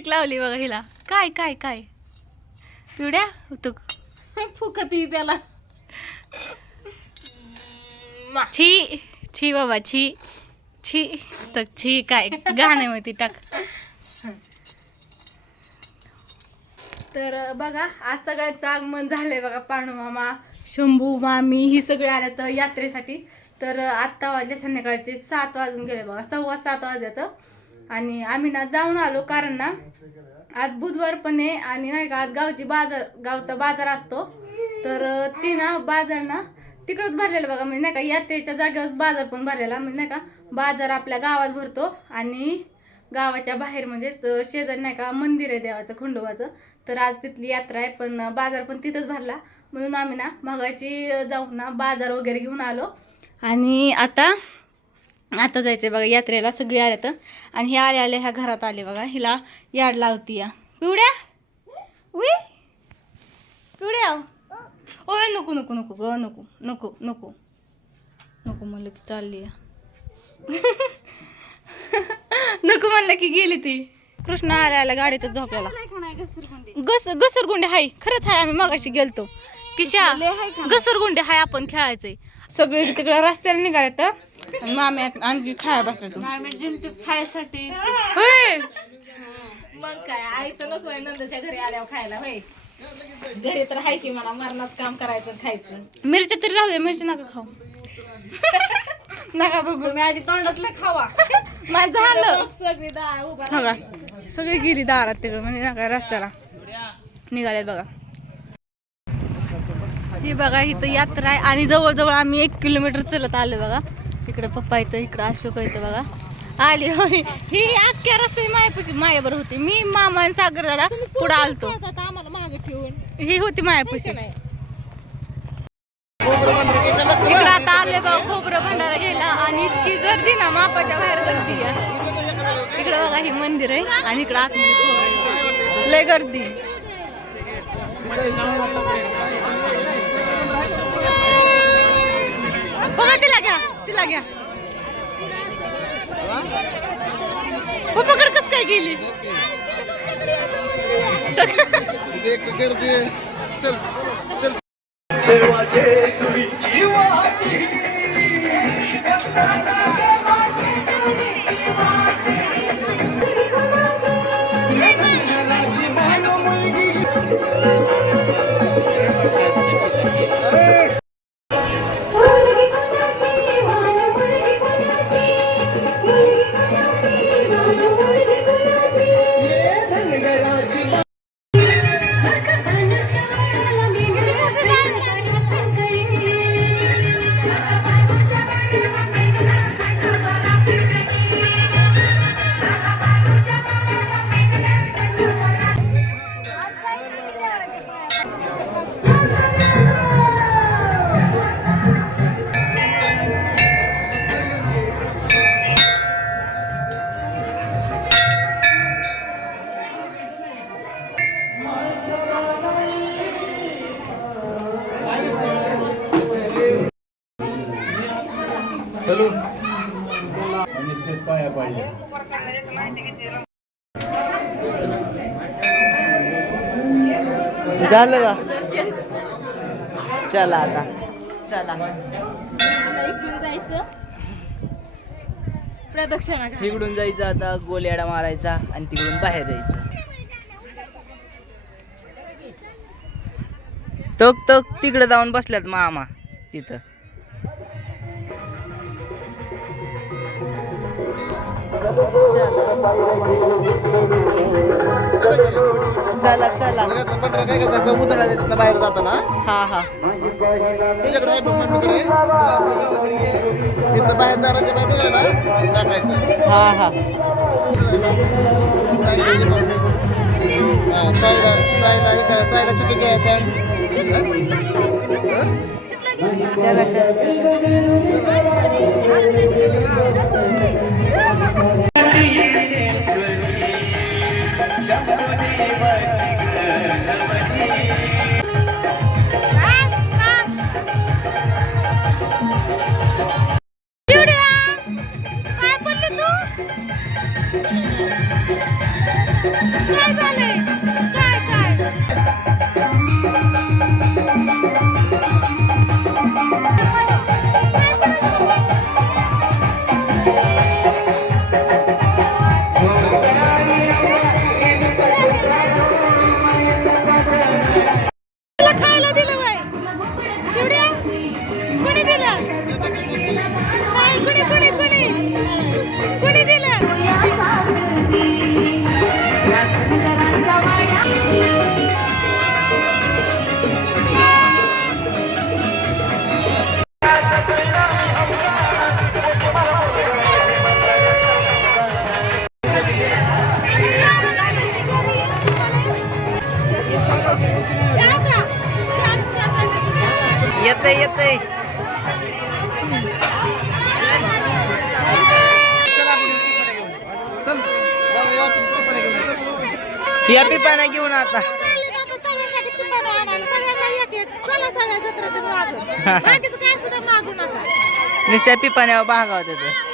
Lipstick लावली बघा हिला. काय काय काय? पिवड्या? तू फुकती त्याला. छी छी बाबा छी. छी तर छी काय? गाण्यामध्ये टाक. तर बघा आज सगळ्यांचं आगमन झालंय बघा पांडू मामा शंभू मामी ही सगळे आल्या तर यात्रेसाठी. तर आत्ता वाजले संध्याकाळचे सात वाजून गेले बघा सव्वा सात वाजल्यात आणि आम्ही ना जाऊन आलो कारण ना आज बुधवार पण आहे आणि नाही का आज गावची बाजार गावचा बाजार असतो. तर ती ना बाजार ना तिकडंच भरलेला बघा. म्हणजे नाही का यात्रेच्या जागेवर बाजार पण भरलेला. म्हणजे नाही का बाजार आपल्या गावात भरतो आणि गावाच्या बाहेर म्हणजेच शेजारी नाही का मंदिर आहे देवाचं खंडोबाचं. तर आज तिथली यात्रा आहे पण बाजार पण तिथंच भरला. म्हणून आम्ही ना मगाशी जाऊन ना बाजार वगैरे घेऊन आलो. आणि आता आता जायचंय बघा यात्रेला सगळी आले तर आणि हे आले आले ह्या घरात आले बघा हिला याड लावती या. पिवड्या? उई? पिवड्या? ओय नको नको नको ग नको नको नको. नको म्हणलं की चालली या. नको म्हणलं की गेली ती. कृष्ण आल्या आल्या गाडीतच झोपल्याला घस घसरगुंडे हाय खरंच हाय आम्ही मगाशी गेलतो. किशा घसरगुंडे हाय आपण खेळायचंय. सगळे तिकडे रस्त्याला निघाले तर आणि मामी आणखी खाया बसला तू खायसाठी. होय. मग काय आईचं नको आहे नंदच्या घरी आल्यावर खायला होय. घरी तर हाय की मला मरणाच काम करायचं आणि खायचं. मिरच्या तरी राहू दे मिरची नका खाऊ. नका बघू. तुम्ही आधी तोंडातलं खावा. माझं झालं. सगळी डाळ उभा हो का सगळी गेली दारात तिकडं म्हणजे नका रस्त्याला. निघाल्यात बघा. ही बघा इथं यात्रा आहे आणि जवळजवळ आम्ही एक किलोमीटर चलत आलो बघा. इकडं पप्पा येतं इकडं अशोक येतं बघा. आली होय. ही अख्ख्या रस्ते मायापाशी मायाबर होती. मी मामा आणि सागर दादा पुढं आलतो. आता आम्हाला मागे ठेवून. ही होती मायापाशी. इकडं आता आले बघा खोबरं भंडारा घ्यायला. आणि इतकी गर्दी ना मापाच्या बाहेर गर्दी आहे. इकडं बघा हे मंदिर आहे. आणि इकडं आतमध्ये आहे. लय गर्दी. बघा तिला घ्या. तिला घ्या पप्पाकडे कस काय गेली चल चल झालं का चला आता. चला. जायचं. प्रदक्षिणा. इकडून जायचं आता गोल्याडा मारायचा आणि तिकडून बाहेर जायचं. तक तक तिकडे जाऊन बसल्यात मामा तिथं. चला चला. पंढरा काय करतात उतरला तिथनं बाहेर जाताना हा हा. तुझ्याकडे आहे बघ मम्मीकडे. तिथनं बाहेर दाराच्या बाहेर निघाला टाकायचं. हा हा. हा, ताईला ताईला हे करा, ताईला सुट्टी घ्यायचं चला चला What या पिपाना घेऊन आता. नुसत्या पिपाण्यावर भागावत येतं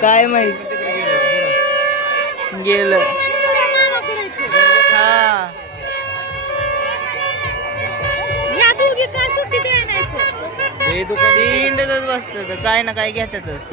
काय माहीत? गेलं. हा. ती बसत काय ना काय घेतातच.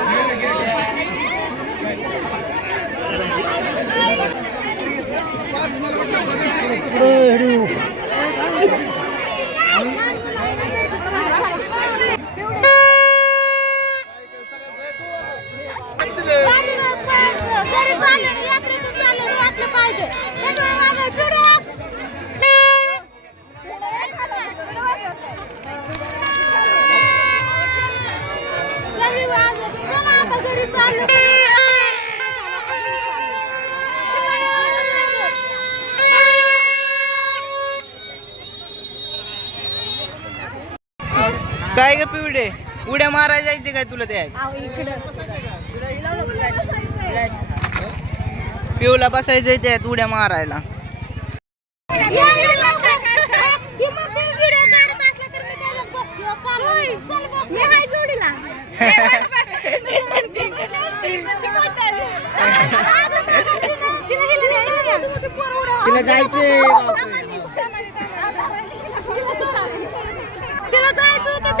काय ग पिवडे उड्या मारायला जायचे काय तुला त्यात? पिवला बसायचंय त्यात उड्या मारायला. तिला जायचंय तिला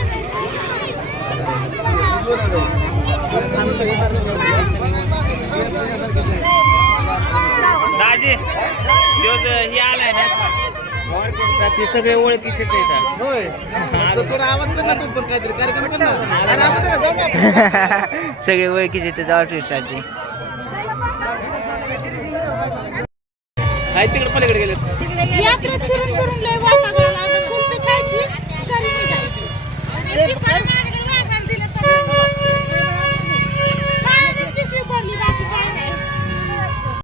दाजी दिवस हे आलाय ना ते सगळे ओळखीचेच आहेत. होय. थोडा आवाज कर ना तू पण काहीतरी कार्यक्रम कर ना. सगळे ओळखीचे ते ऑर्टिस्टाचे आहेत तिकडे पलीकडे गेले